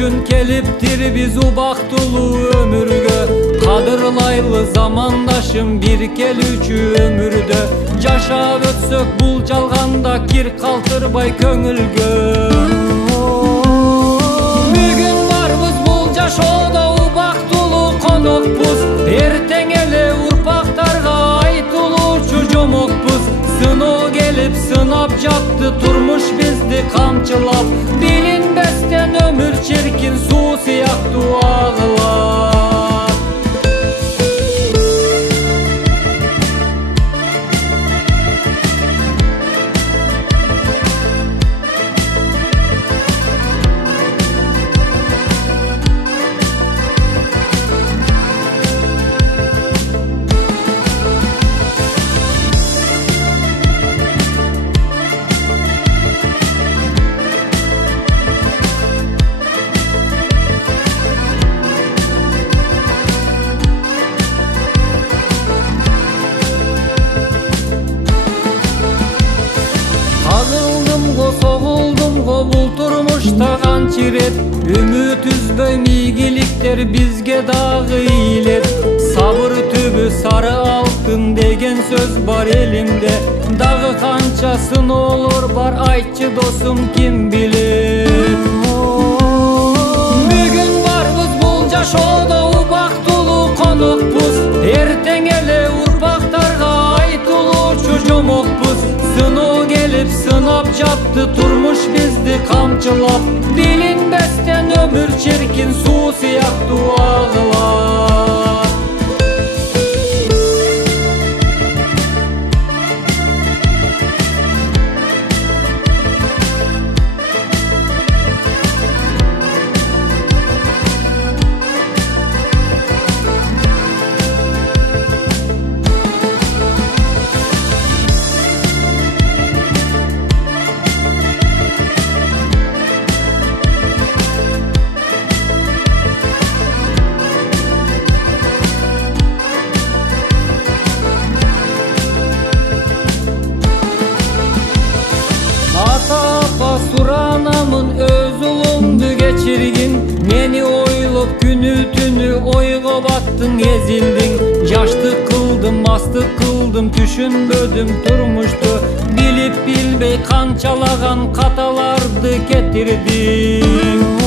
үчүн келиптир биз убактылуу өмүргө. Кадырлайлы замандашым биркелүүчү өмүрдө. Жашап өтсөк бул жалганда кир калтырбай көңүлгө. Бүгүн барбыз бул жашоодо убактылуу конокпуз. Эртең эле урпактарга айтылуучу жомокпуз. Сыноо келип сынап жатты турмуш бизди камчылап. Билинбестен өмүр чиркин суу сыяктуу агылат. Soğuldum bul turmuşta kançiret. Ümit üzböy migiliktер bizge dagı ilet. Sabır tübü sarı altın degen söz var elimde. Dagı kançasın olur bar aytçı dostum kim bilir. Bugün barbız bul jaşoodо ubактылуу konokpuz. Эртең эле урпактарга айтылуучу жомокпуз. Сыноо келип сынап жатты турмуш бизди камчылап. Билинбестен өмүр чиркин суу сыяктуу агылат. Ata suranamın öz ulumdu geçirgin. Meni oylop günü tünü oyga battın ezildin. Yaştık kıldım mastık kıldım düşünbödüm turmuştu. Bilip bilbey kançalagan katalardı getirdim.